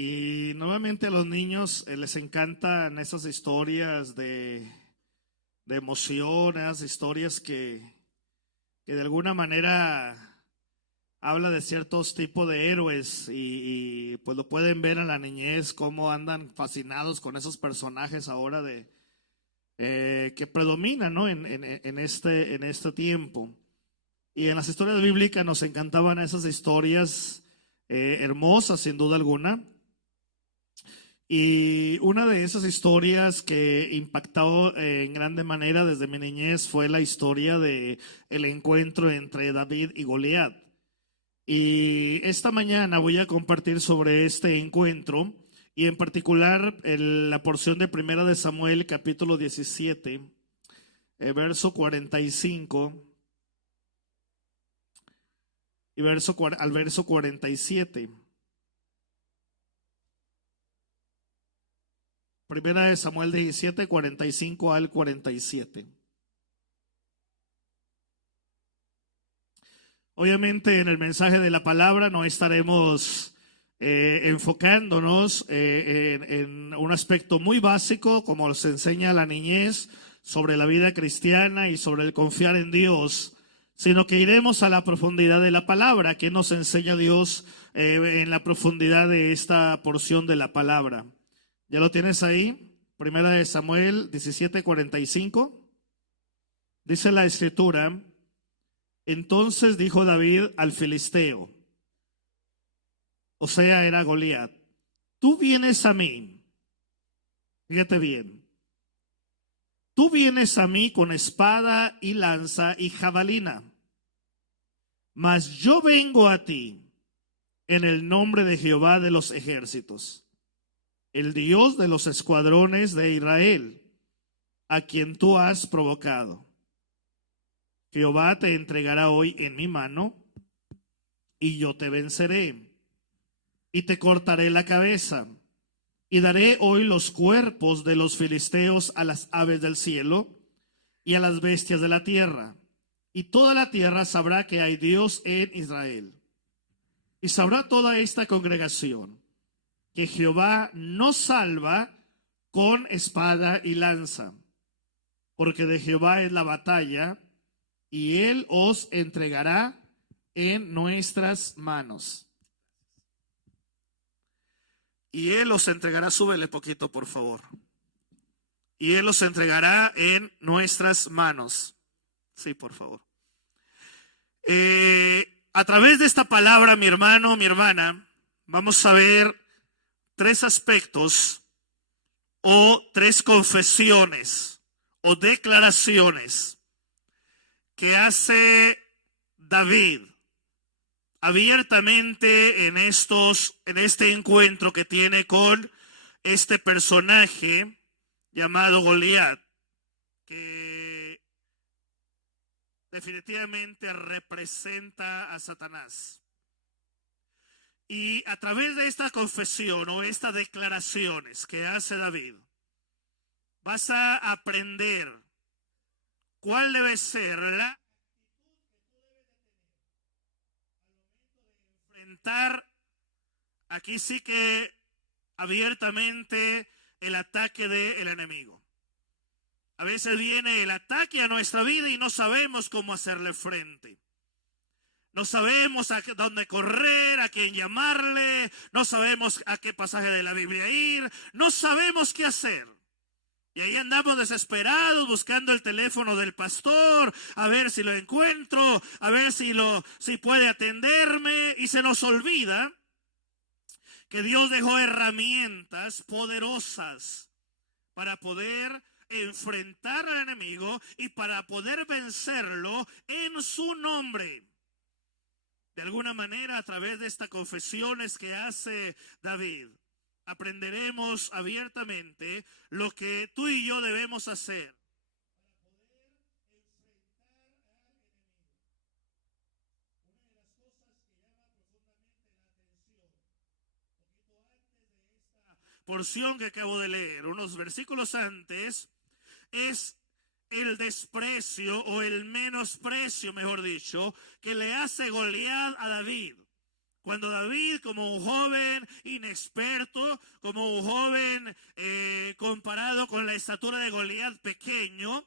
Y nuevamente a los niños les encantan esas historias de emociones, historias que de alguna manera habla de ciertos tipos de héroes y pues lo pueden ver en la niñez, cómo andan fascinados con esos personajes ahora que predominan, ¿no? en este tiempo. Y en las historias bíblicas nos encantaban esas historias hermosas, sin duda alguna. Y una de esas historias que impactó en grande manera desde mi niñez fue la historia de el encuentro entre David y Goliat. Y esta mañana voy a compartir sobre este encuentro y en particular la porción de Primera de Samuel, capítulo 17, verso 45 y al verso 47. Primera de Samuel 17, 45 al 47. Obviamente en el mensaje de la palabra no estaremos enfocándonos en un aspecto muy básico, como se enseña la niñez, sobre la vida cristiana y sobre el confiar en Dios, sino que iremos a la profundidad de la palabra, que nos enseña Dios en la profundidad de esta porción de la palabra. ¿Ya lo tienes ahí? Primera de Samuel 17, 45. Dice la escritura: entonces dijo David al filisteo, o sea, era Goliat: tú vienes a mí, fíjate bien, tú vienes a mí con espada y lanza y jabalina, mas yo vengo a ti en el nombre de Jehová de los ejércitos, el Dios de los escuadrones de Israel, a quien tú has provocado. Jehová te entregará hoy en mi mano, y yo te venceré, y te cortaré la cabeza, y daré hoy los cuerpos de los filisteos a las aves del cielo, y a las bestias de la tierra, y toda la tierra sabrá que hay Dios en Israel. Y sabrá toda esta congregación que Jehová no salva con espada y lanza, porque de Jehová es la batalla, y él os entregará en nuestras manos. Y él os entregará, súbele poquito por favor. Y él os entregará en nuestras manos. Sí, por favor. A través de esta palabra, mi hermano, mi hermana, vamos a ver tres aspectos o tres confesiones o declaraciones que hace David abiertamente en este encuentro que tiene con este personaje llamado Goliat, que definitivamente representa a Satanás. Y a través de esta confesión o estas declaraciones que hace David, vas a aprender cuál debe ser la enfrentar, aquí sí que abiertamente, el ataque del enemigo. A veces viene el ataque a nuestra vida y no sabemos cómo hacerle frente. No sabemos a dónde correr, a quién llamarle, no sabemos a qué pasaje de la Biblia ir, no sabemos qué hacer. Y ahí andamos desesperados buscando el teléfono del pastor, a ver si lo encuentro, a ver si puede atenderme, y se nos olvida que Dios dejó herramientas poderosas para poder enfrentar al enemigo y para poder vencerlo en su nombre. De alguna manera, a través de estas confesiones que hace David, aprenderemos abiertamente lo que tú y yo debemos hacer porción que acabo de leer, unos versículos antes, es el desprecio o el menosprecio, mejor dicho, que le hace Goliat a David Cuando David, como un joven inexperto, como un joven comparado con la estatura de Goliat pequeño,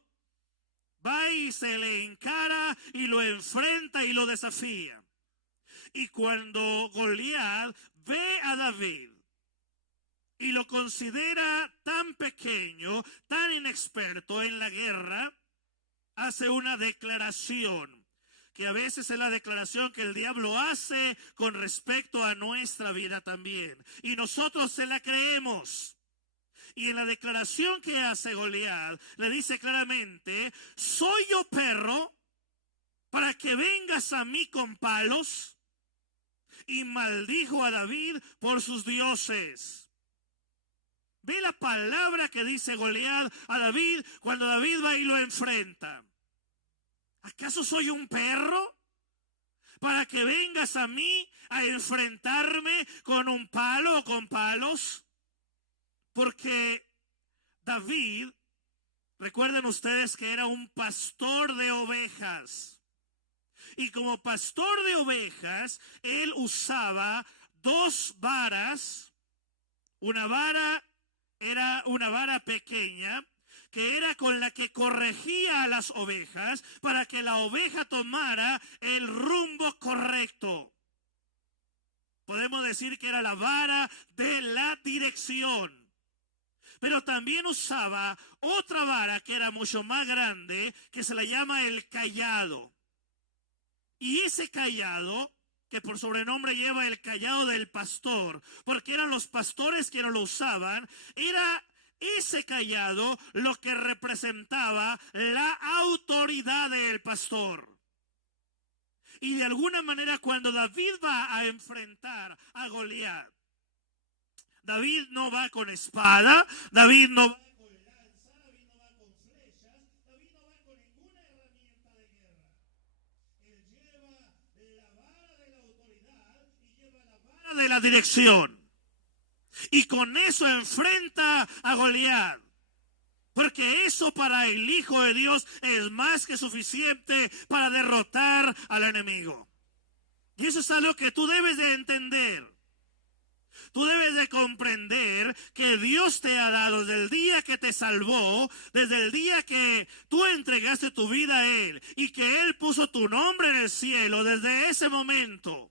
va y se le encara y lo enfrenta y lo desafía. Y cuando Goliat ve a David y lo considera tan pequeño, tan inexperto en la guerra, hace una declaración, que a veces es la declaración que el diablo hace con respecto a nuestra vida también. Y nosotros se la creemos. Y en la declaración que hace Goliat, le dice claramente: ¿soy yo perro para que vengas a mí con palos? Y maldijo a David por sus dioses. Ve la palabra que dice Goliat a David cuando David va y lo enfrenta. ¿Acaso soy un perro para que vengas a mí a enfrentarme con un palo o con palos? Porque David, recuerden ustedes que era un pastor de ovejas. Y como pastor de ovejas, él usaba 2 varas. Una vara era una vara pequeña, que era con la que corregía a las ovejas para que la oveja tomara el rumbo correcto. Podemos decir que era la vara de la dirección. Pero también usaba otra vara que era mucho más grande, que se la llama el cayado. Y ese cayado, que por sobrenombre lleva el cayado del pastor, porque eran los pastores quienes lo usaban, era ese cayado lo que representaba la autoridad del pastor. Y de alguna manera cuando David va a enfrentar a Goliat, David no va con espada, David no va con lanza, David no va con flechas, David no va con ninguna herramienta de guerra. Él lleva la vara de la autoridad y lleva la vara de la dirección. Y con eso enfrenta a Goliat. Porque eso para el Hijo de Dios es más que suficiente para derrotar al enemigo. Y eso es algo que tú debes de entender. Tú debes de comprender que Dios te ha dado desde el día que te salvó, desde el día que tú entregaste tu vida a Él y que Él puso tu nombre en el cielo, desde ese momento.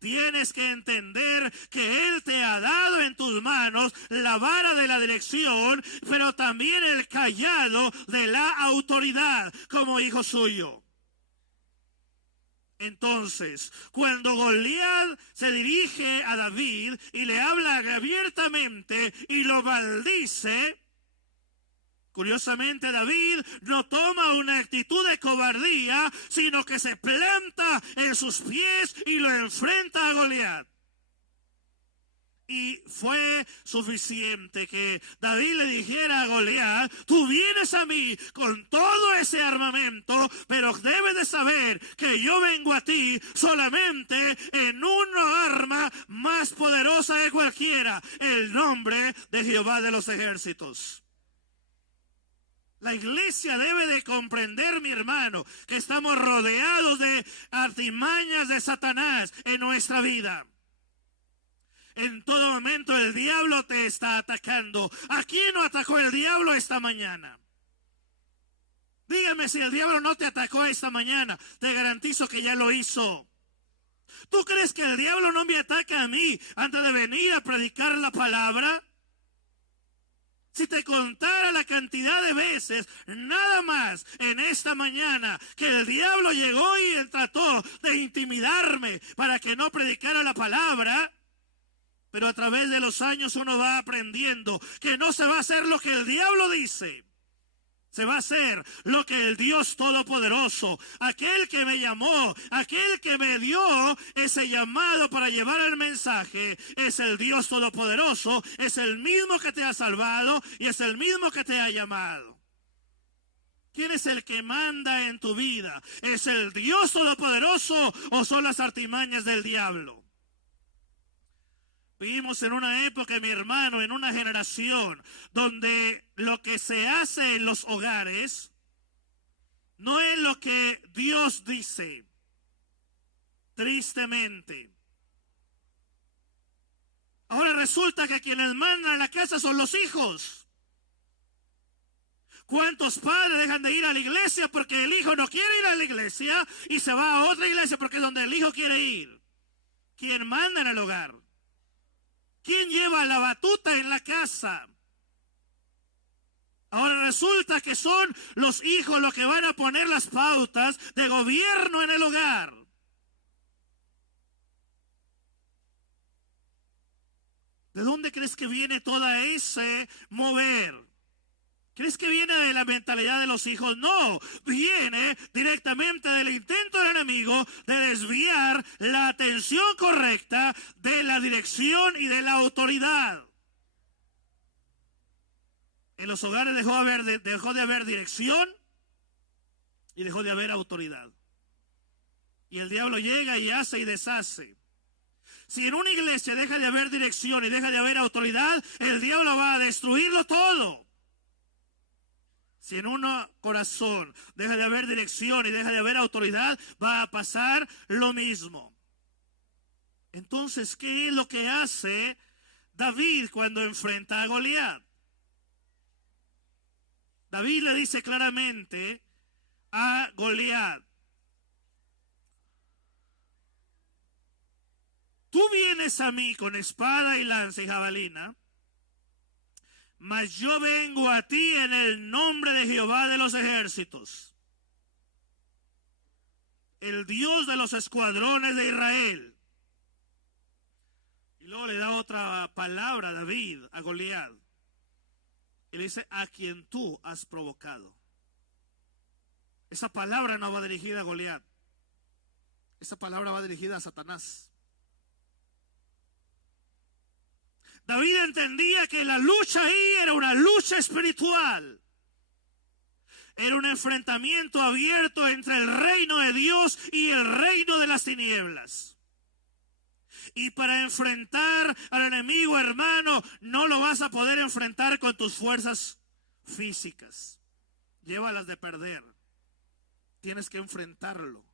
Tienes que entender que Él te ha dado en tus manos la vara de la dirección, pero también el cayado de la autoridad como hijo suyo. Entonces, cuando Goliat se dirige a David y le habla abiertamente y lo maldice, curiosamente David no toma una actitud de cobardía, sino que se planta en sus pies y lo enfrenta a Goliat. Y fue suficiente que David le dijera a Goliat: tú vienes a mí con todo ese armamento, pero debes de saber que yo vengo a ti solamente en una arma más poderosa de cualquiera, el nombre de Jehová de los ejércitos. La iglesia debe de comprender, mi hermano, que estamos rodeados de artimañas de Satanás en nuestra vida. En todo momento el diablo te está atacando. ¿A quién no atacó el diablo esta mañana? Dígame si el diablo no te atacó esta mañana. Te garantizo que ya lo hizo. ¿Tú crees que el diablo no me ataca a mí antes de venir a predicar la palabra? Si te contara la cantidad de veces, nada más en esta mañana, que el diablo llegó y trató de intimidarme para que no predicara la palabra. Pero a través de los años uno va aprendiendo que no se va a hacer lo que el diablo dice. Se va a hacer lo que el Dios Todopoderoso, aquel que me llamó, aquel que me dio ese llamado para llevar el mensaje, es el Dios Todopoderoso, es el mismo que te ha salvado y es el mismo que te ha llamado. ¿Quién es el que manda en tu vida? ¿Es el Dios Todopoderoso o son las artimañas del diablo? Vivimos en una época, mi hermano, en una generación donde lo que se hace en los hogares no es lo que Dios dice. Tristemente, resulta que quienes mandan en la casa son los hijos. ¿Cuántos padres dejan de ir a la iglesia porque el hijo no quiere ir a la iglesia y se va a otra iglesia porque es donde el hijo quiere ir? ¿Quién manda en el hogar? ¿Quién lleva la batuta en la casa? Ahora resulta que son los hijos los que van a poner las pautas de gobierno en el hogar. ¿De dónde crees que viene todo ese mover? ¿Crees que viene de la mentalidad de los hijos? No, viene directamente del intento del enemigo de desviar la atención correcta de la dirección y de la autoridad. En los hogares dejó de haber dirección y dejó de haber autoridad. Y el diablo llega y hace y deshace. Si en una iglesia deja de haber dirección y deja de haber autoridad, el diablo va a destruirlo todo. Si en un corazón deja de haber dirección y deja de haber autoridad, va a pasar lo mismo. Entonces, ¿qué es lo que hace David cuando enfrenta a Goliat? David le dice claramente a Goliat: tú vienes a mí con espada y lanza y jabalina, mas yo vengo a ti en el nombre de Jehová de los ejércitos, el Dios de los escuadrones de Israel. Y luego le da otra palabra a David, a Goliat. Y le dice: a quien tú has provocado. Esa palabra no va dirigida a Goliat. Esa palabra va dirigida a Satanás. David entendía que la lucha ahí era una lucha espiritual. Era un enfrentamiento abierto entre el reino de Dios y el reino de las tinieblas. Y para enfrentar al enemigo, hermano, no lo vas a poder enfrentar con tus fuerzas físicas. Llévalas de perder. Tienes que enfrentarlo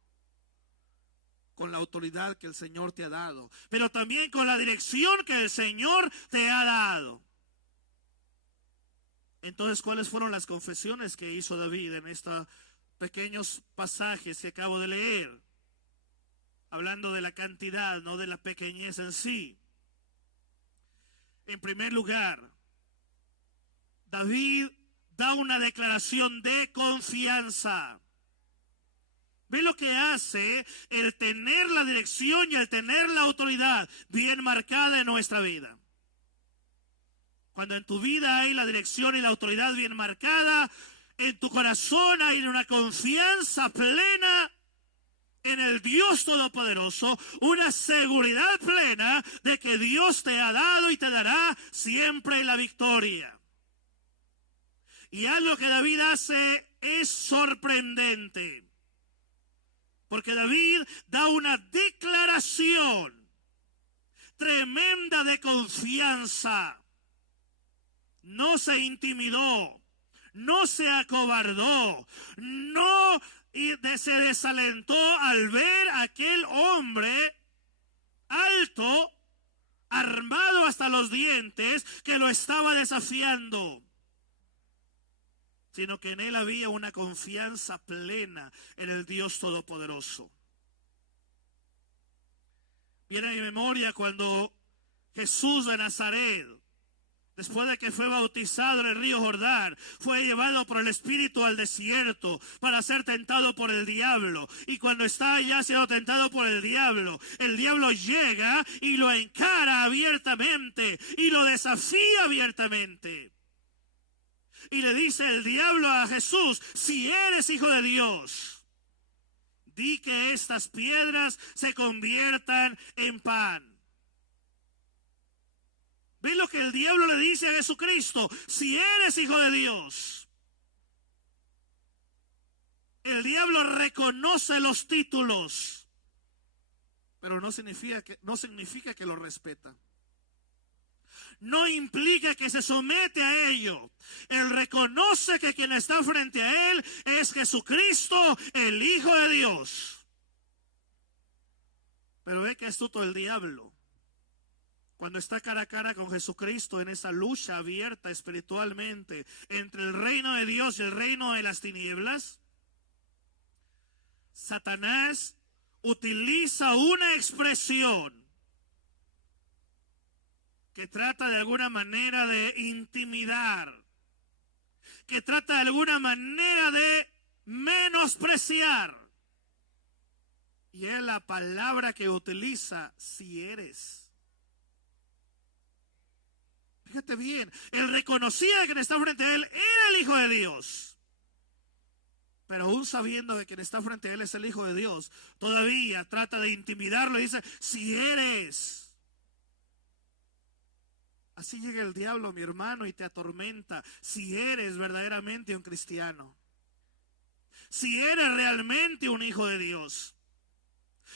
con la autoridad que el Señor te ha dado, pero también con la dirección que el Señor te ha dado. Entonces, ¿cuáles fueron las confesiones que hizo David en estos pequeños pasajes que acabo de leer? Hablando de la cantidad, no de la pequeñez en sí. En primer lugar, David da una declaración de confianza. Ve lo que hace el tener la dirección y el tener la autoridad bien marcada en nuestra vida. Cuando en tu vida hay la dirección y la autoridad bien marcada, en tu corazón hay una confianza plena en el Dios Todopoderoso, una seguridad plena de que Dios te ha dado y te dará siempre la victoria. Y algo que David hace es sorprendente. Porque David da una declaración tremenda de confianza. No se intimidó, no se acobardó, no se desalentó al ver a aquel hombre alto, armado hasta los dientes, que lo estaba desafiando, sino que en él había una confianza plena en el Dios Todopoderoso. Viene a mi memoria cuando Jesús de Nazaret, después de que fue bautizado en el río Jordán, fue llevado por el Espíritu al desierto para ser tentado por el diablo. Y cuando está allá siendo tentado por el diablo llega y lo encara abiertamente y lo desafía abiertamente. Y le dice el diablo a Jesús: si eres hijo de Dios, di que estas piedras se conviertan en pan. ¿Ven lo que el diablo le dice a Jesucristo? Si eres hijo de Dios. El diablo reconoce los títulos, pero no significa que lo respeta. No implica que se somete a ello. Él reconoce que quien está frente a él es Jesucristo, el Hijo de Dios. Pero ve que astuto el diablo. cuando está cara a cara con Jesucristo en esa lucha abierta espiritualmente entre el reino de Dios y el reino de las tinieblas, Satanás utiliza una expresión que trata de alguna manera de intimidar, que trata de alguna manera de menospreciar. Y es la palabra que utiliza, si eres. Fíjate bien, él reconocía que quien está frente a él era el Hijo de Dios. Pero aún sabiendo que quien está frente a él es el Hijo de Dios, todavía trata de intimidarlo y dice, si eres. Así llega el diablo, mi hermano, y te atormenta si eres verdaderamente un cristiano. Si eres realmente un hijo de Dios.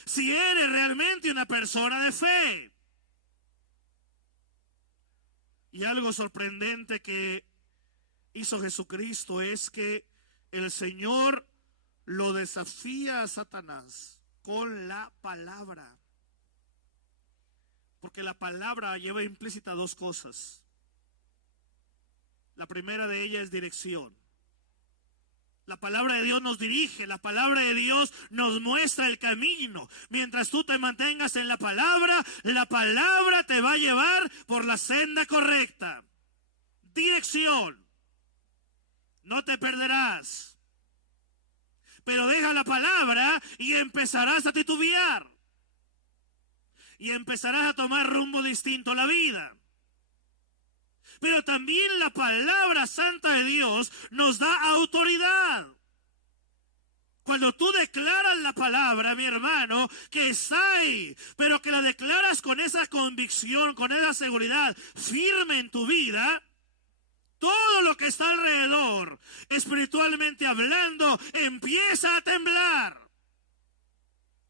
Si eres realmente una persona de fe. Y algo sorprendente que hizo Jesucristo es que el Señor lo desafía a Satanás con la palabra. Porque la palabra lleva implícita dos cosas. La primera de ellas es dirección. La palabra de Dios nos dirige, la palabra de Dios nos muestra el camino. Mientras tú te mantengas en la palabra te va a llevar por la senda correcta. Dirección. No te perderás. Pero deja la palabra y empezarás a titubear. Y empezarás a tomar rumbo distinto a la vida. Pero también la palabra santa de Dios nos da autoridad. Cuando tú declaras la palabra, mi hermano, que está ahí, pero que la declaras con esa convicción, con esa seguridad firme en tu vida, todo lo que está alrededor, espiritualmente hablando, empieza a temblar.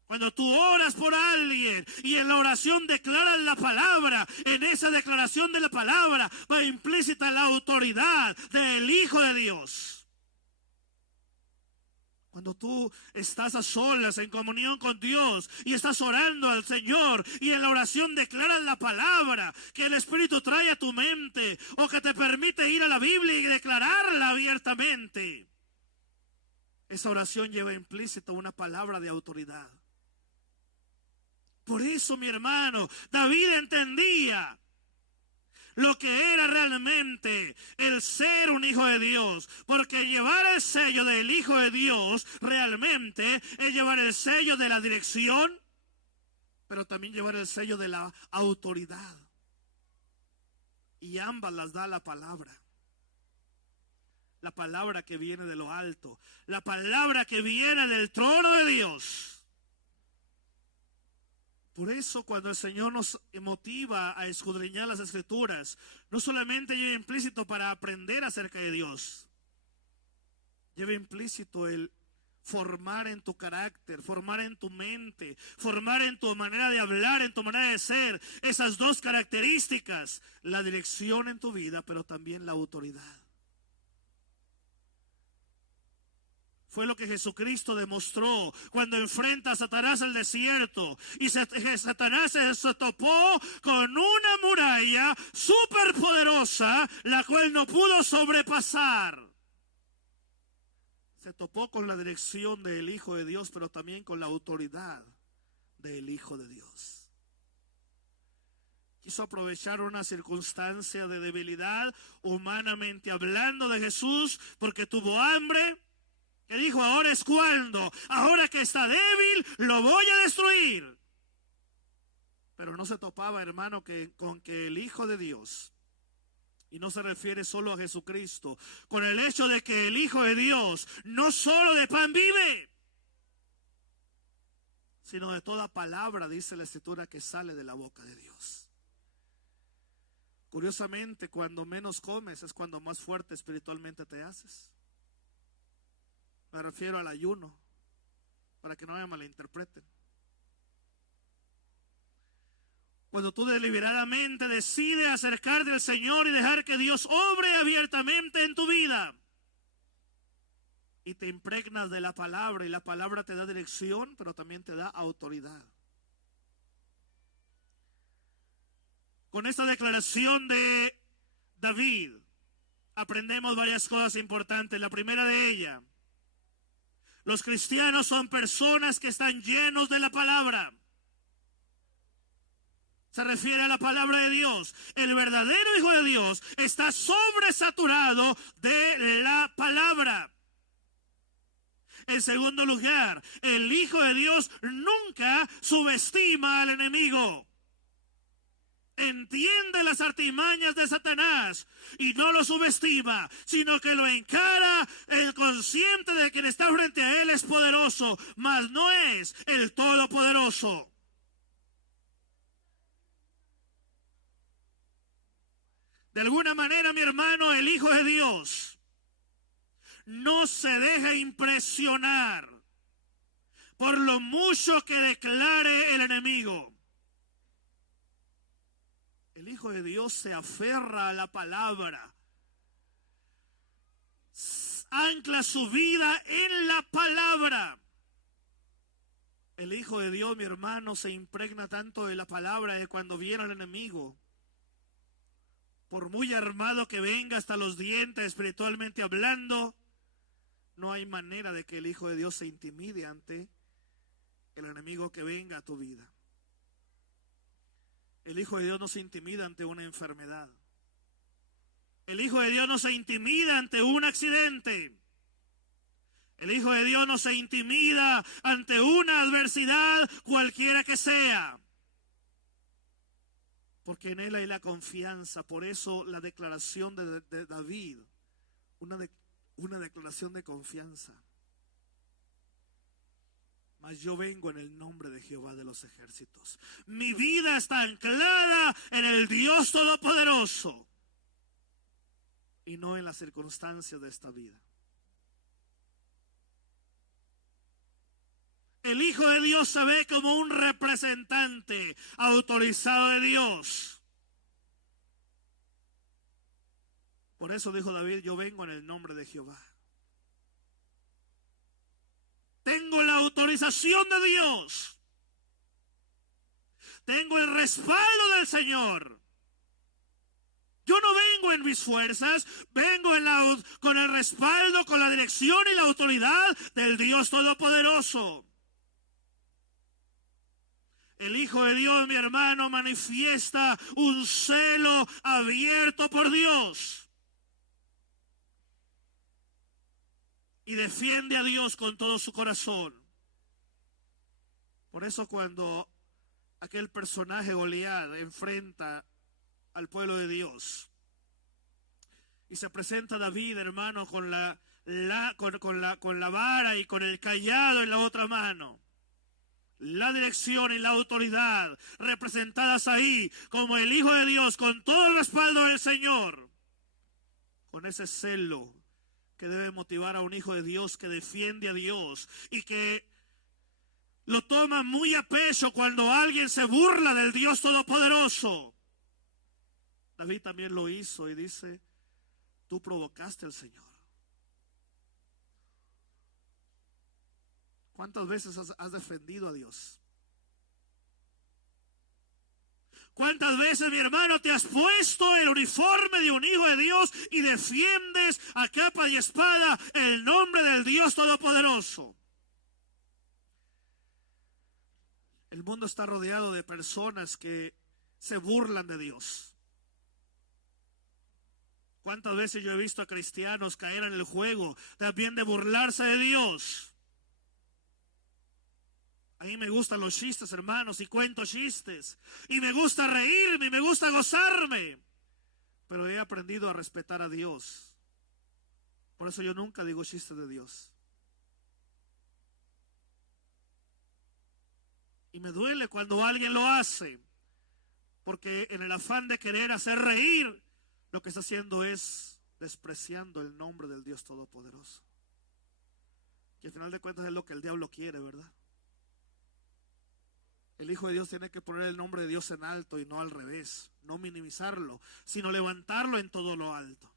Cuando tú oras por alguien y en la oración declaras la palabra, en esa declaración de la palabra va implícita la autoridad del Hijo de Dios. Cuando tú estás a solas en comunión con Dios y estás orando al Señor y en la oración declaras la palabra que el Espíritu trae a tu mente o que te permite ir a la Biblia y declararla abiertamente, esa oración lleva implícita una palabra de autoridad. Por eso, mi hermano, David entendía lo que era realmente el ser un hijo de Dios. Porque llevar el sello del Hijo de Dios realmente es llevar el sello de la dirección, pero también llevar el sello de la autoridad. Y ambas las da la palabra. La palabra que viene de lo alto. La palabra que viene del trono de Dios. Por eso cuando el Señor nos motiva a escudriñar las Escrituras, no solamente lleva implícito para aprender acerca de Dios, lleva implícito el formar en tu carácter, formar en tu mente, formar en tu manera de hablar, en tu manera de ser, esas dos características, la dirección en tu vida, pero también la autoridad. Fue lo que Jesucristo demostró cuando enfrenta a Satanás al desierto. Y Satanás se topó con una muralla superpoderosa, la cual no pudo sobrepasar. Se topó con la dirección del Hijo de Dios, pero también con la autoridad del Hijo de Dios. Quiso aprovechar una circunstancia de debilidad, humanamente hablando, de Jesús, porque tuvo hambre. Que dijo, ahora es cuando, ahora que está débil, lo voy a destruir. Pero no se topaba, hermano, con que el Hijo de Dios, y no se refiere solo a Jesucristo, con el hecho de que el Hijo de Dios no solo de pan vive, sino de toda palabra, dice la Escritura, que sale de la boca de Dios. Curiosamente, cuando menos comes es cuando más fuerte espiritualmente te haces. Me refiero al ayuno, para que no me malinterpreten. Cuando tú deliberadamente decides acercarte al Señor y dejar que Dios obre abiertamente en tu vida, y te impregnas de la palabra, y la palabra te da dirección, pero también te da autoridad. Con esta declaración de David, aprendemos varias cosas importantes. La primera de ellas, los cristianos son personas que están llenos de la palabra. Se refiere a la palabra de Dios. El verdadero Hijo de Dios está sobresaturado de la palabra. En segundo lugar, el Hijo de Dios nunca subestima al enemigo. Entiende las artimañas de Satanás y no lo subestima, sino que lo encara, el consciente de que quien está frente a él es poderoso, mas no es el todopoderoso. De alguna manera, mi hermano, el Hijo de Dios no se deja impresionar por lo mucho que declare el enemigo. El Hijo de Dios se aferra a la palabra, ancla su vida en la palabra. El Hijo de Dios, mi hermano, se impregna tanto de la palabra que cuando viene al enemigo, por muy armado que venga hasta los dientes espiritualmente hablando, no hay manera de que el Hijo de Dios se intimide ante el enemigo que venga a tu vida. El Hijo de Dios no se intimida ante una enfermedad. El Hijo de Dios no se intimida ante un accidente. El Hijo de Dios no se intimida ante una adversidad cualquiera que sea. Porque en Él hay la confianza. Por eso la declaración de David, una declaración de confianza. Mas yo vengo en el nombre de Jehová de los ejércitos. Mi vida está anclada en el Dios Todopoderoso y no en las circunstancias de esta vida. El Hijo de Dios se ve como un representante autorizado de Dios. Por eso dijo David, yo vengo en el nombre de Jehová. Tengo la autorización de Dios. Tengo el respaldo del Señor. Yo no vengo en mis fuerzas, vengo con el respaldo, con la dirección y la autoridad del Dios Todopoderoso. El Hijo de Dios, mi hermano, manifiesta un celo abierto por Dios. Y defiende a Dios con todo su corazón. Por eso cuando aquel personaje Goliat enfrenta al pueblo de Dios y se presenta David, hermano, con la vara y con el cayado en la otra mano, la dirección y la autoridad representadas ahí como el Hijo de Dios, con todo el respaldo del Señor, con ese celo que debe motivar a un hijo de Dios que defiende a Dios y que lo toma muy a pecho cuando alguien se burla del Dios Todopoderoso. David también lo hizo y dice, tú provocaste al Señor. ¿Cuántas veces has defendido a Dios? ¿Cuántas veces, mi hermano, te has puesto el uniforme de un hijo de Dios y defiendes a capa y espada el nombre del Dios Todopoderoso? El mundo está rodeado de personas que se burlan de Dios. ¿Cuántas veces yo he visto a cristianos caer en el juego también de burlarse de Dios? A mí me gustan los chistes, hermanos, y cuento chistes. Y me gusta reírme, y me gusta gozarme. Pero he aprendido a respetar a Dios. Por eso yo nunca digo chistes de Dios. Y me duele cuando alguien lo hace. Porque en el afán de querer hacer reír, lo que está haciendo es despreciando el nombre del Dios Todopoderoso. Que al final de cuentas es lo que el diablo quiere, ¿verdad? El Hijo de Dios tiene que poner el nombre de Dios en alto y no al revés, no minimizarlo, sino levantarlo en todo lo alto.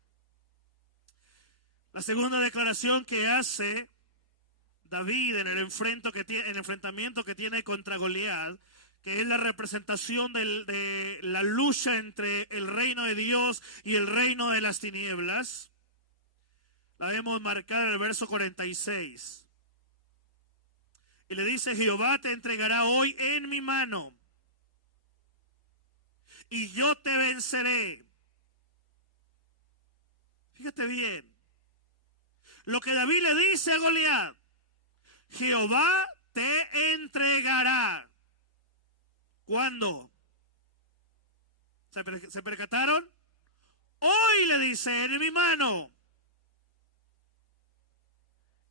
La segunda declaración que hace David en el enfrentamiento que tiene contra Goliat, que es la representación de la lucha entre el reino de Dios y el reino de las tinieblas. La vemos marcada en el verso 46. Y le dice: Jehová te entregará hoy en mi mano, y yo te venceré. Fíjate bien lo que David le dice a Goliat: Jehová te entregará. ¿Cuándo? ¿Se percataron? Hoy, le dice, en mi mano,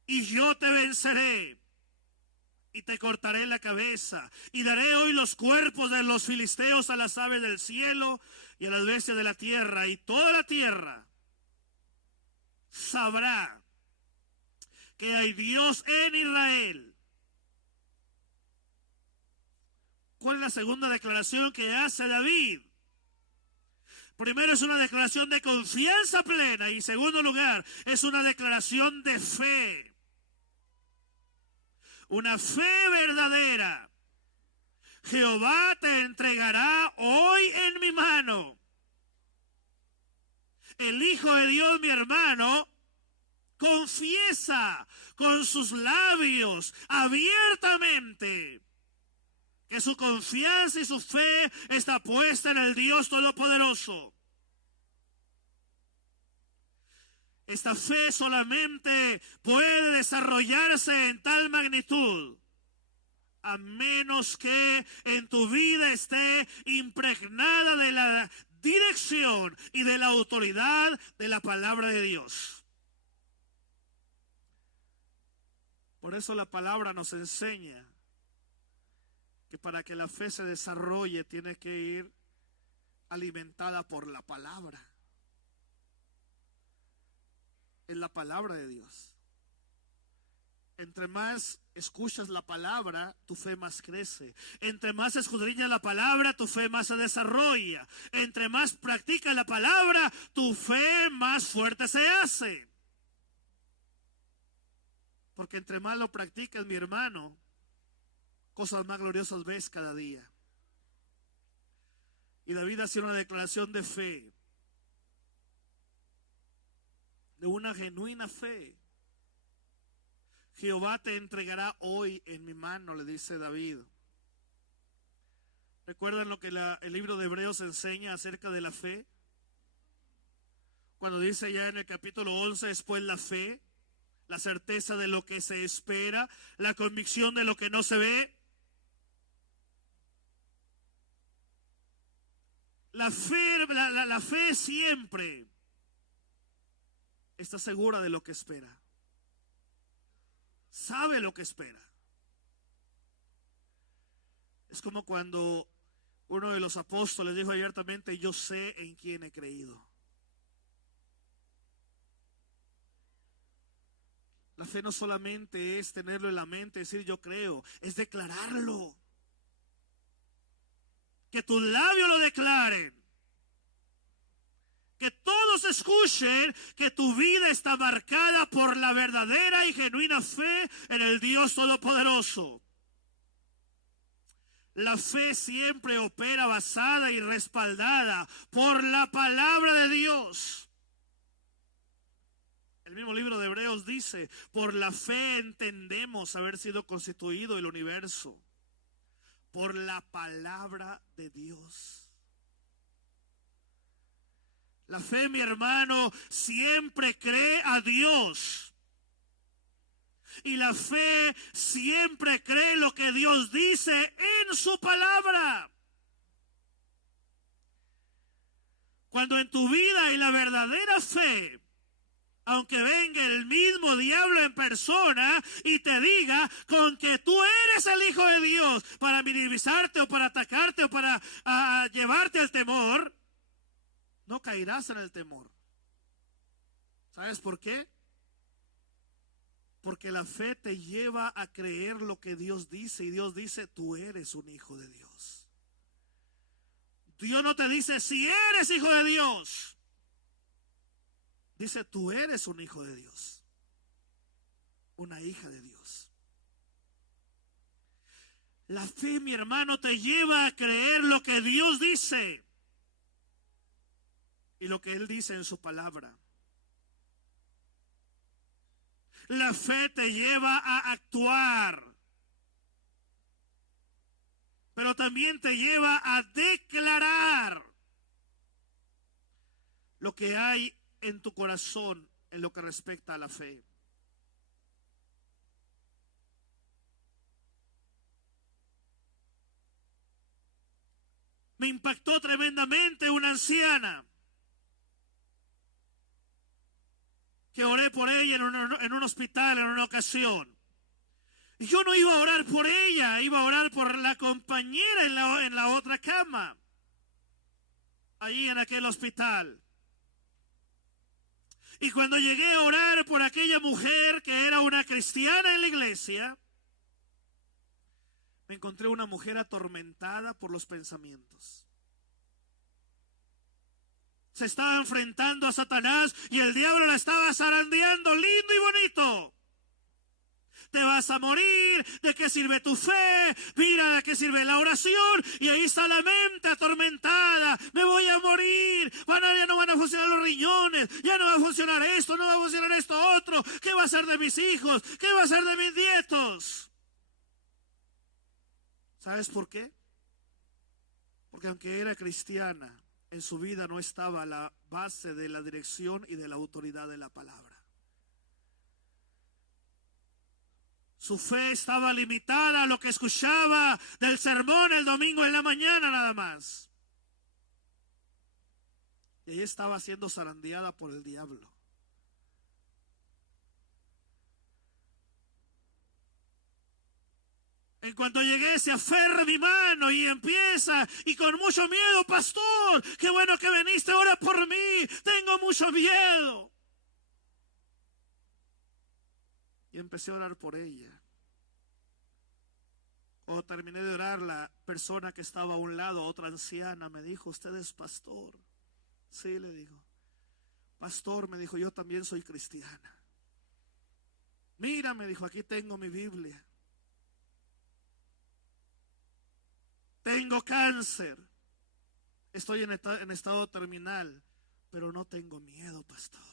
y yo te venceré, y te cortaré la cabeza, y daré hoy los cuerpos de los filisteos a las aves del cielo y a las bestias de la tierra, y toda la tierra sabrá que hay Dios en Israel. ¿Cuál es la segunda declaración que hace David? Primero, es una declaración de confianza plena, y en segundo lugar, es una declaración de fe. Una fe verdadera. Jehová te entregará hoy en mi mano. El Hijo de Dios, mi hermano, confiesa con sus labios abiertamente que su confianza y su fe está puesta en el Dios Todopoderoso. Esta fe solamente puede desarrollarse en tal magnitud a menos que en tu vida esté impregnada de la dirección y de la autoridad de la palabra de Dios. Por eso la palabra nos enseña que para que la fe se desarrolle tiene que ir alimentada por la palabra. Es la palabra de Dios. Entre más escuchas la palabra, tu fe más crece. Entre más escudriñas la palabra, tu fe más se desarrolla. Entre más practicas la palabra, tu fe más fuerte se hace. Porque entre más lo practicas, mi hermano, cosas más gloriosas ves cada día. Y David hacía una declaración de fe, de una genuina fe. Jehová te entregará hoy en mi mano, le dice David. ¿Recuerdan lo que el libro de Hebreos enseña acerca de la fe? Cuando dice ya en el capítulo 11, después la fe, la certeza de lo que se espera, la convicción de lo que no se ve. La fe siempre está segura de lo que espera. Sabe lo que espera. Es como cuando uno de los apóstoles dijo abiertamente: yo sé en quién he creído. La fe no solamente es tenerlo en la mente, decir yo creo, es declararlo. Que tus labios lo declaren. Que todos escuchen que tu vida está marcada por la verdadera y genuina fe en el Dios Todopoderoso. La fe siempre opera basada y respaldada por la palabra de Dios. El mismo libro de Hebreos dice: por la fe entendemos haber sido constituido el universo. Por la palabra de Dios. La fe, mi hermano, siempre cree a Dios. Y la fe siempre cree lo que Dios dice en su palabra. Cuando en tu vida hay la verdadera fe, aunque venga el mismo diablo en persona y te diga con que tú eres el Hijo de Dios para minimizarte o para atacarte o para llevarte al temor, no caerás en el temor. ¿Sabes por qué? Porque la fe te lleva a creer lo que Dios dice, y Dios dice: tú eres un hijo de Dios. Dios no te dice si eres hijo de Dios. Dice: tú eres un hijo de Dios, una hija de Dios. La fe, mi hermano, te lleva a creer lo que Dios dice y lo que Él dice en su palabra. La fe te lleva a actuar, pero también te lleva a declarar lo que hay en tu corazón en lo que respecta a la fe. Me impactó tremendamente una anciana que oré por ella en un hospital en una ocasión. Y yo no iba a orar por ella, iba a orar por la compañera en la otra cama, allí en aquel hospital. Y cuando llegué a orar por aquella mujer que era una cristiana en la iglesia, me encontré una mujer atormentada por los pensamientos. Se estaba enfrentando a Satanás y el diablo la estaba zarandeando lindo y bonito. Te vas a morir, ¿de qué sirve tu fe? Mira, ¿de qué sirve la oración? Y ahí está la mente atormentada. Me voy a morir, ya no van a funcionar los riñones, ya no va a funcionar esto, no va a funcionar esto otro. ¿Qué va a ser de mis hijos? ¿Qué va a ser de mis nietos? ¿Sabes por qué? Porque aunque era cristiana, en su vida no estaba la base de la dirección y de la autoridad de la palabra. Su fe estaba limitada a lo que escuchaba del sermón el domingo en la mañana nada más. Y ella estaba siendo zarandeada por el diablo. En cuanto llegué, se aferra mi mano y empieza, y con mucho miedo, pastor, qué bueno que viniste, ora por mí, tengo mucho miedo. Y empecé a orar por ella. Cuando terminé de orar, la persona que estaba a un lado, otra anciana, me dijo, ¿usted es pastor? Sí, le digo. Pastor, me dijo, yo también soy cristiana. Mira, me dijo, aquí tengo mi Biblia. Tengo cáncer. Estoy en estado terminal, pero no tengo miedo, pastor.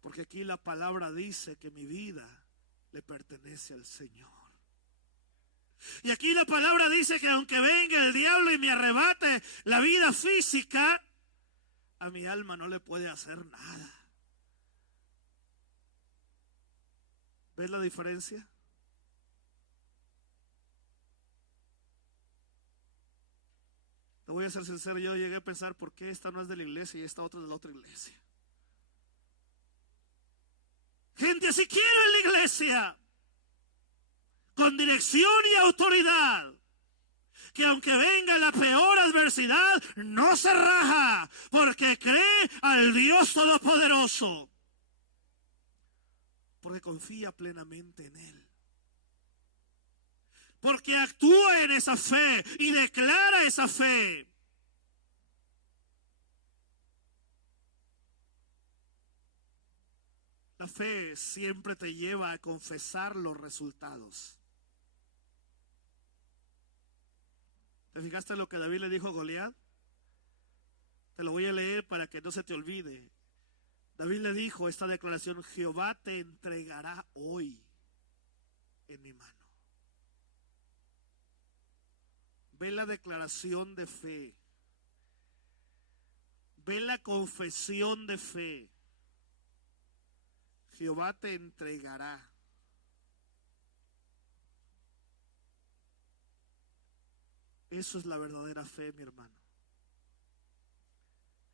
Porque aquí la palabra dice que mi vida le pertenece al Señor. Y aquí la palabra dice que aunque venga el diablo y me arrebate la vida física, a mi alma no le puede hacer nada. ¿Ves la diferencia? Te voy a ser sincero, yo llegué a pensar, ¿por qué esta no es de la iglesia y esta otra es de la otra iglesia? Gente así quiero en la iglesia, con dirección y autoridad, que aunque venga la peor adversidad, no se raja, porque cree al Dios Todopoderoso, porque confía plenamente en Él, porque actúa en esa fe y declara esa fe. La fe siempre te lleva a confesar los resultados. ¿Te fijaste lo que David le dijo a Goliat? Te lo voy a leer para que no se te olvide. David le dijo esta declaración: Jehová te entregará hoy en mi mano. Ve la declaración de fe. Ve la confesión de fe. Jehová te entregará. Eso es la verdadera fe, mi hermano.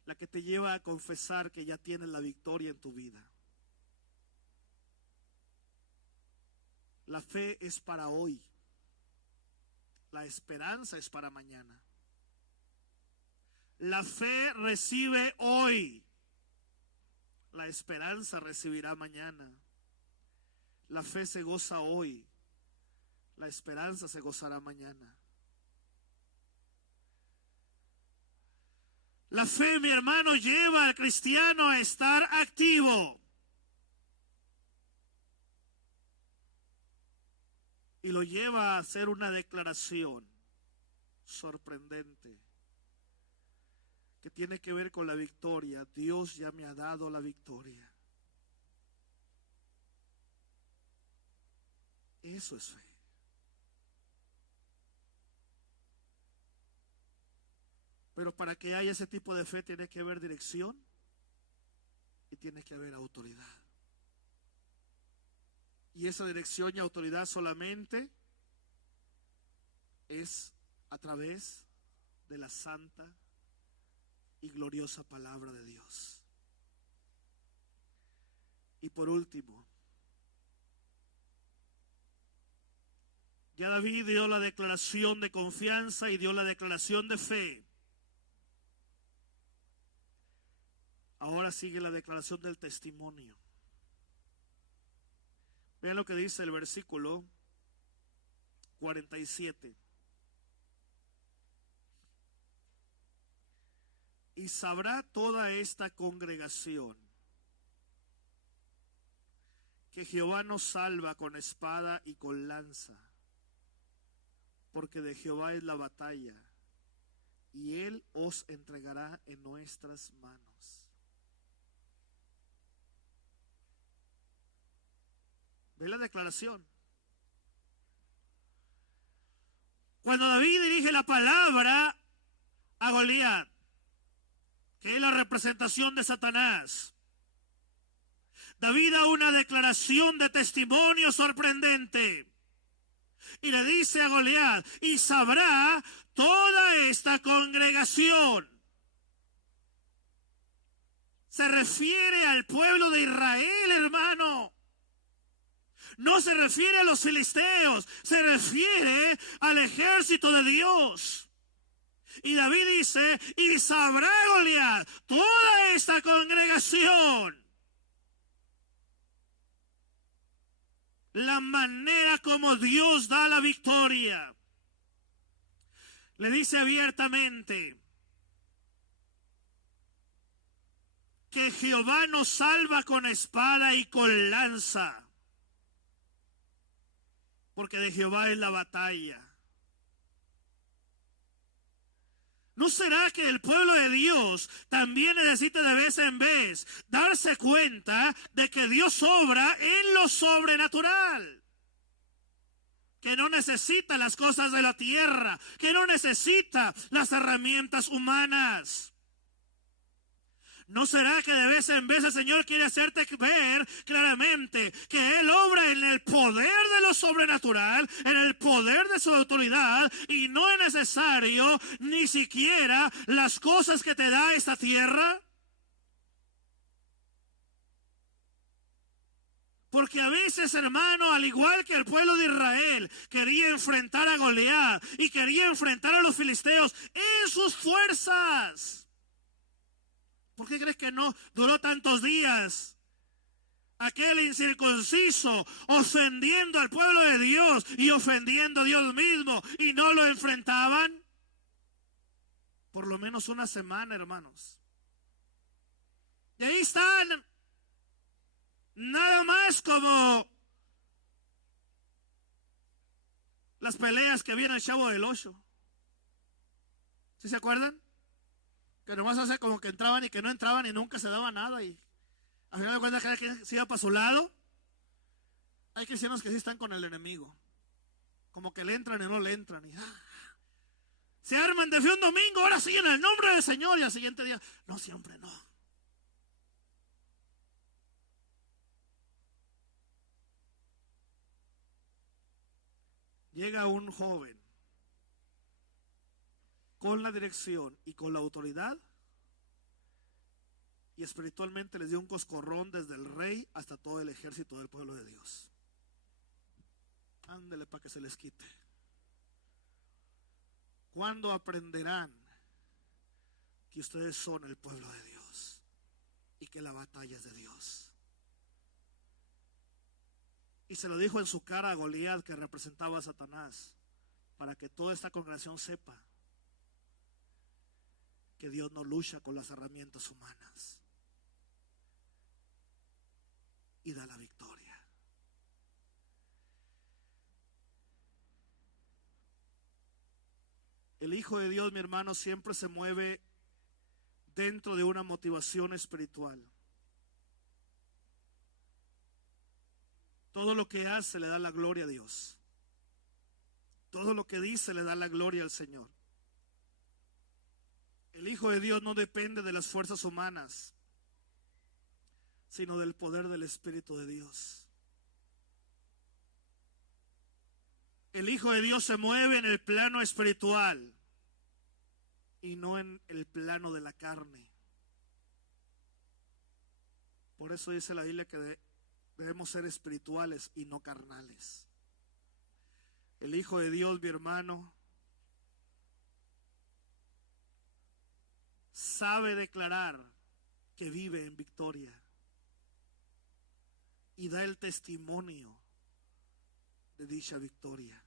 La que te lleva a confesar que ya tienes la victoria en tu vida. La fe es para hoy. La esperanza es para mañana. La fe recibe hoy. La esperanza recibirá mañana. La fe se goza hoy. La esperanza se gozará mañana. La fe, mi hermano, lleva al cristiano a estar activo. y lo lleva a hacer una declaración sorprendente que tiene que ver con la victoria. Dios ya me ha dado la victoria. Eso es fe. Pero para que haya ese tipo de fe tiene que haber dirección y tiene que haber autoridad. Y esa dirección y autoridad solamente es a través de la santa y gloriosa palabra de Dios. Y por último, ya David dio la declaración de confianza y dio la declaración de fe. Ahora sigue la declaración del testimonio. Vean lo que dice el versículo 47. Y sabrá toda esta congregación que Jehová nos salva con espada y con lanza, porque de Jehová es la batalla, y Él os entregará en nuestras manos. ¿Ve la declaración? Cuando David dirige la palabra a Goliat, que es la representación de Satanás, David da una declaración de testimonio sorprendente y le dice a Goliat: y sabrá toda esta congregación. Se refiere al pueblo de Israel, hermano. No se refiere a los filisteos, se refiere al ejército de Dios. Y David dice: y sabrá Goliat toda esta congregación la manera como Dios da la victoria. Le dice abiertamente que Jehová nos salva con espada y con lanza, porque de Jehová es la batalla. ¿No será que el pueblo de Dios también necesita de vez en vez darse cuenta de que Dios obra en lo sobrenatural? Que no necesita las cosas de la tierra, que no necesita las herramientas humanas. ¿No será que de vez en vez el Señor quiere hacerte ver claramente que Él obra en el poder de lo sobrenatural, en el poder de su autoridad, y no es necesario ni siquiera las cosas que te da esta tierra? Porque a veces, hermano, al igual que el pueblo de Israel quería enfrentar a Goliat y quería enfrentar a los filisteos en sus fuerzas. ¿Por qué crees que no duró tantos días aquel incircunciso ofendiendo al pueblo de Dios y ofendiendo a Dios mismo y no lo enfrentaban? Por lo menos una semana, hermanos. Y ahí están, nada más como las peleas que viene el Chavo del Ocho. ¿Sí se acuerdan? Que nomás hace como que entraban y que no entraban y nunca se daba nada, y al final de cuentas cada quien se iba para su lado. Hay cristianos que sí están con el enemigo, como que le entran y no le entran, y se arman de fe un domingo, ahora sí en el nombre del Señor, y al siguiente día, no, siempre no. Llega un joven con la dirección y con la autoridad, y espiritualmente les dio un coscorrón desde el rey hasta todo el ejército del pueblo de Dios. Ándele para que se les quite. ¿Cuándo aprenderán que ustedes son el pueblo de Dios y que la batalla es de Dios? Y se lo dijo en su cara a Goliat, que representaba a Satanás, para que toda esta congregación sepa que Dios no lucha con las herramientas humanas y da la victoria. El Hijo de Dios, mi hermano, siempre se mueve dentro de una motivación espiritual. Todo lo que hace le da la gloria a Dios. Todo lo que dice le da la gloria al Señor. El Hijo de Dios no depende de las fuerzas humanas, sino del poder del Espíritu de Dios. El Hijo de Dios se mueve en el plano espiritual y no en el plano de la carne. Por eso dice la Biblia que debemos ser espirituales y no carnales. El Hijo de Dios, mi hermano, sabe declarar que vive en victoria y da el testimonio de dicha victoria.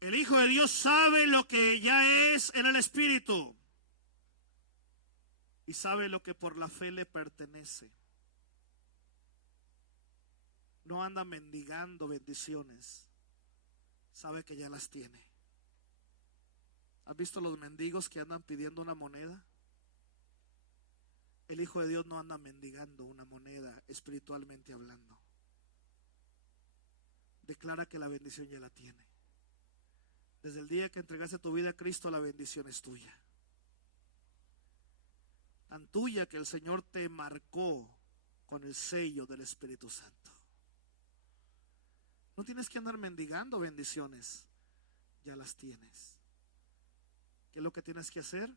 El Hijo de Dios sabe lo que ya es en el Espíritu y sabe lo que por la fe le pertenece. No anda mendigando bendiciones, sabe que ya las tiene. ¿Has visto los mendigos que andan pidiendo una moneda? El Hijo de Dios no anda mendigando una moneda, espiritualmente hablando. Declara que la bendición ya la tiene. Desde el día que entregaste tu vida a Cristo, la bendición es tuya. Tan tuya que el Señor te marcó con el sello del Espíritu Santo. No tienes que andar mendigando bendiciones, ya las tienes. ¿Qué es lo que tienes que hacer?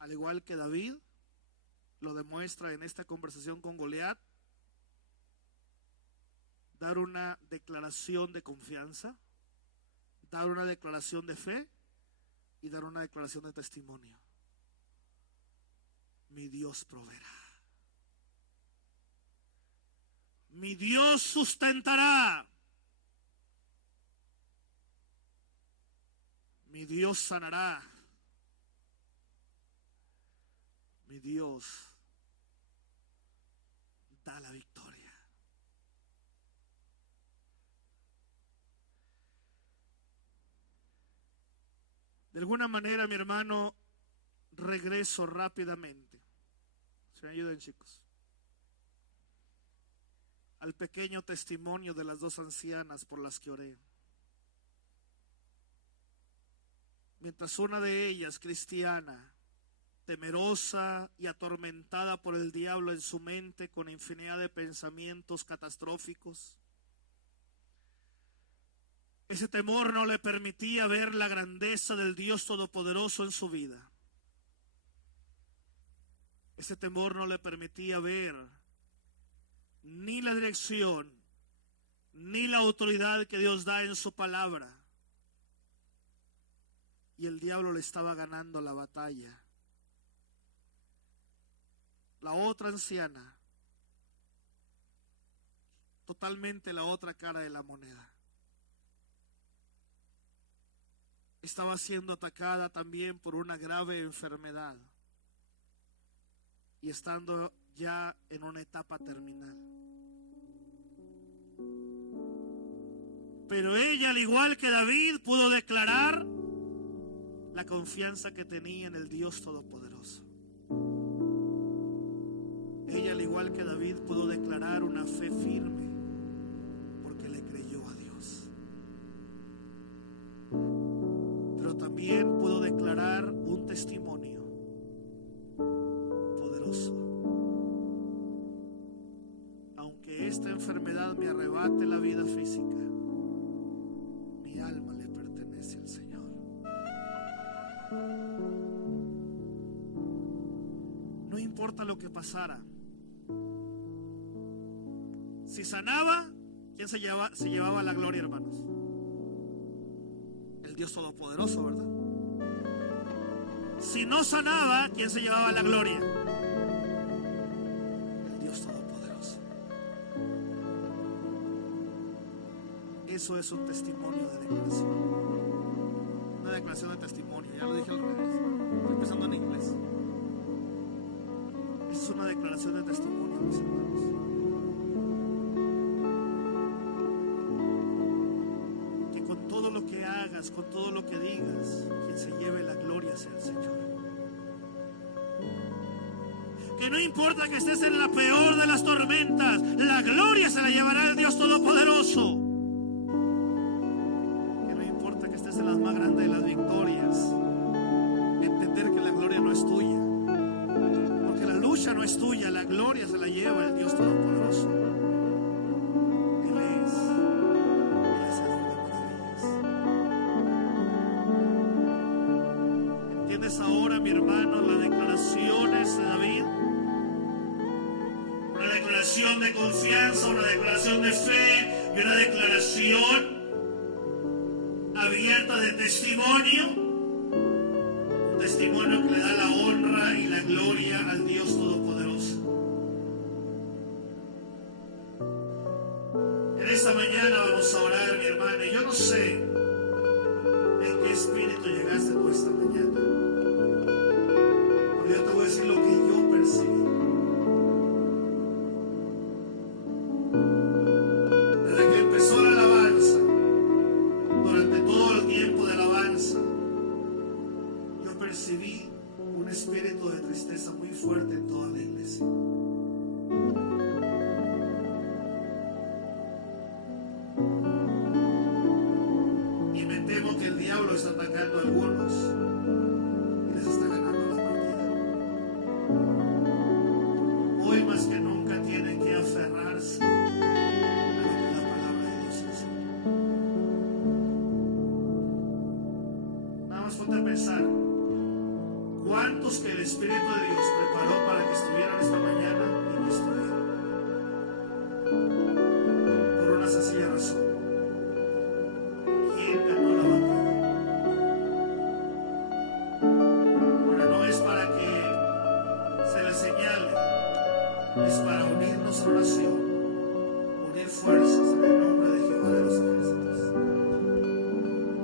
Al igual que David lo demuestra en esta conversación con Goliat, dar una declaración de confianza, dar una declaración de fe y dar una declaración de testimonio. Mi Dios proveerá. Mi Dios sustentará. Mi Dios sanará. Mi Dios da la victoria. De alguna manera, mi hermano, regreso rápidamente. ¿Se me ayudan, chicos? Al pequeño testimonio de las dos ancianas por las que oré. Mientras una de ellas, cristiana, temerosa y atormentada por el diablo en su mente con infinidad de pensamientos catastróficos, ese temor no le permitía ver la grandeza del Dios Todopoderoso en su vida. Ese temor no le permitía ver ni la dirección, ni la autoridad que Dios da en su palabra. Y el diablo le estaba ganando la batalla. La otra anciana, totalmente la otra cara de la moneda, estaba siendo atacada también por una grave enfermedad y estando ya en una etapa terminal. Pero ella, al igual que David, pudo declarar la confianza que tenía en el Dios Todopoderoso. Ella, al igual que David, pudo declarar una fe firme porque le creyó a Dios. Pero también pudo declarar un testimonio poderoso. Aunque esta enfermedad me arrebate la vida física, mi alma le pertenece al Señor. No importa lo que pasara. Si sanaba, ¿quién se llevaba la gloria, hermanos? El Dios Todopoderoso, ¿verdad? Si no sanaba, ¿quién se llevaba la gloria? El Dios Todopoderoso. Eso es un testimonio de declaración. Una declaración de testimonio, ya lo dije al revés. Estoy pensando en inglés. Es una declaración de testimonio, mis hermanos. hagas, con todo lo que digas, quien se lleve la gloria sea el Señor. Que no importa que estés en la peor de las tormentas, la gloria se la llevará el Dios Todopoderoso. Que no importa que estés en las más grandes de las victorias, entender que la gloria no es tuya, porque la lucha no es tuya, la gloria se la lleva el Dios Todopoderoso. Él es el hacedor de maravillas. ¿Entiendes ahora, mi hermano, las declaraciones de David? Una declaración de confianza, una declaración de fe y una declaración abierta de testimonio. Un testimonio que le da la honra y la gloria al Dios Todopoderoso. En esta mañana vamos a orar, mi hermano. Yo no sé en qué espíritu llegaste tú esta mañana, pero yo te voy a decir lo que yo percibí. Desde que empezó la alabanza, durante todo el tiempo de alabanza, yo percibí un espíritu de tristeza muy fuerte en toda la iglesia. Y me temo que el diablo está atacando a algunos y les está ganando la partida. Hoy más que nunca tienen que aferrarse a lo que la palabra de Dios enseña. Nada más ponte a pensar, ¿cuántos que el Espíritu de Dios preparó para que estuvieran esta mañana y no estuvieron? Por una sencilla razón. ¿Quién ganó la batalla? Ahora no es para que se le señale, es para unirnos a oración, unir fuerzas en el nombre de Jehová de los ejércitos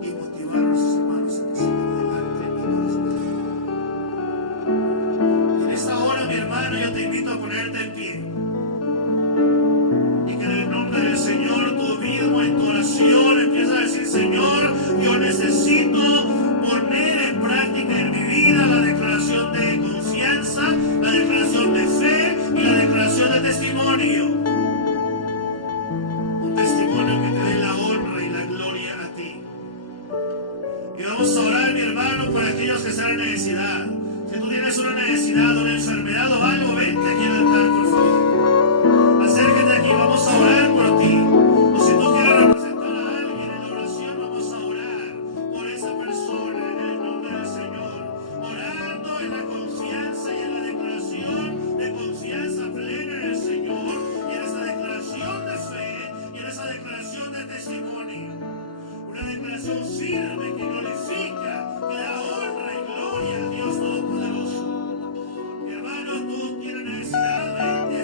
y motivar a nuestros hermanos a que sigan adelante y no desmayen. En esta hora, mi hermano, yo te invito a ponerte en pie y que en el nombre del Señor tú mismo en tu oración empiezas a decir: Señor, yo necesito poner en práctica en mi vida la declaración de confianza, la declaración de fe y la declaración de testimonio. Un testimonio que te dé la honra y la gloria a ti. Y vamos a orar, mi hermano, por aquellos que están en necesidad. Si tú tienes una necesidad, una enfermedad o algo, vente aquí al altar, por favor. Acércate aquí, vamos a orar por ti. O si tú quieres representar a alguien en la oración, vamos a orar por esa persona en el nombre del Señor. Orando en la confianza y en la declaración de confianza plena en el Señor, y en esa declaración de fe y en esa declaración de testimonio. Una declaración firme que glorifica, que da honra y gloria a Dios Todopoderoso. Mi hermano, tú tienes necesidad de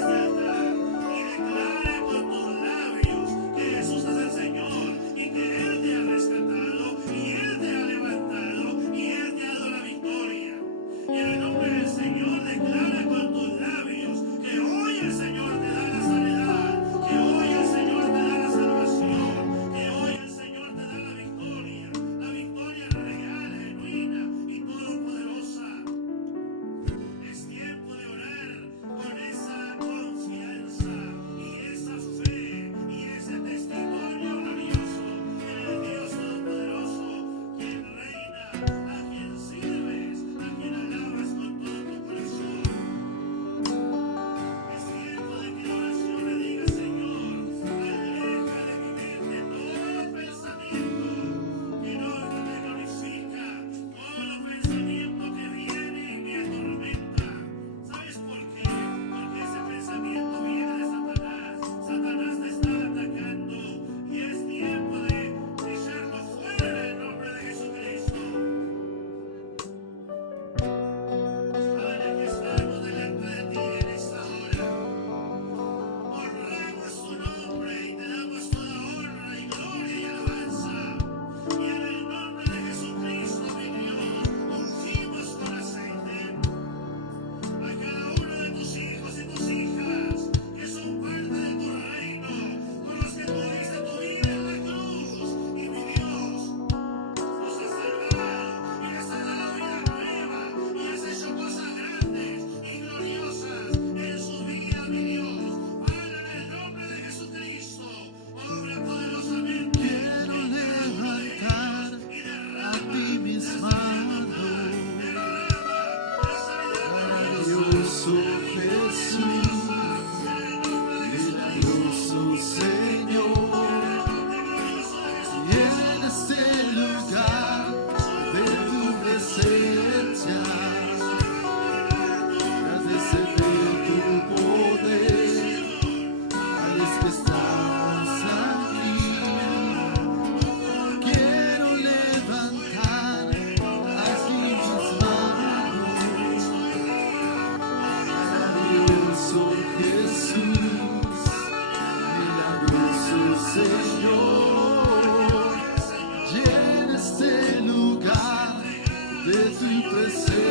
de tu presencia.